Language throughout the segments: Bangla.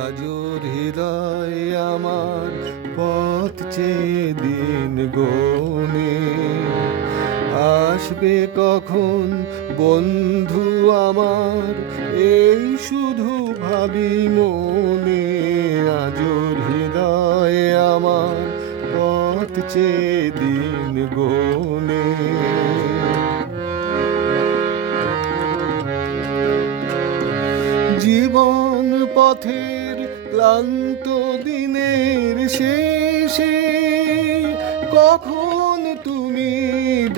আজর হৃদয় আমার পথ চেয়ে দিন গোনে। আসবে কখন বন্ধু আমার, এই শুধু ভাবি মনে। আজর হৃদয় আমার পথ চেয়ে দিন গোনে। জীবন পথের ক্লান্ত দিনের শেষে কখন তুমি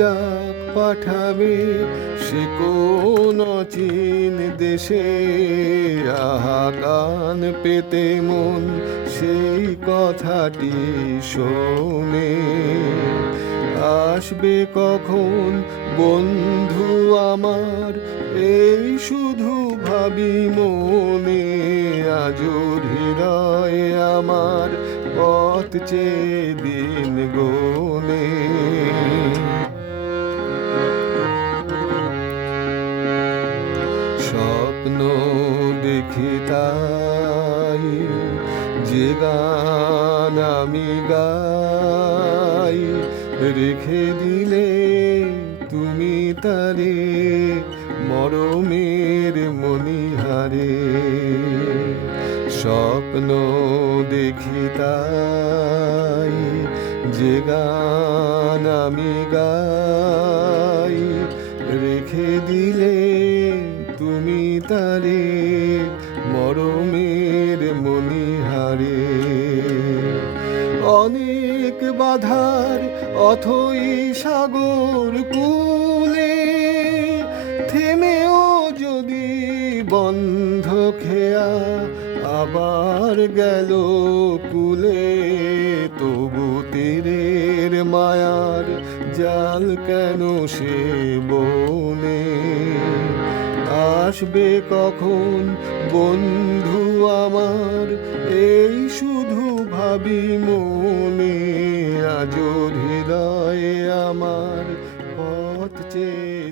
ডাক পাঠাবে, সে কোন অচিন দেশে। আহা কান পেতে মন সেই কথাটি শোনে। আসবে কখন বন্ধু আমার, এই শুধু ভাবি মনে। আজর হৃদয় আমার পথ চেয়ে দিন গোনে। স্বপ্ন দেখি তাই, যে গান আমি গাই, রেখে দিলে তুমি তারে মরমের মণিহারে। স্বপ্ন দেখি তাই, যে গান আমি গাই, রেখে দিলে তুমি তারে মরমের মণিহারে। অনেক বাধার অথই সাগর কূলে, থেমেও যদি বন্ধ খেয়া আবার গেল কুলে। তবু তীরের মায়ার জাল কেন সে বনে। আসবে কখন বন্ধু আমার, এই শুধু ভাবি মনে। আজর হৃদয়ে আমার পথ চেয়ে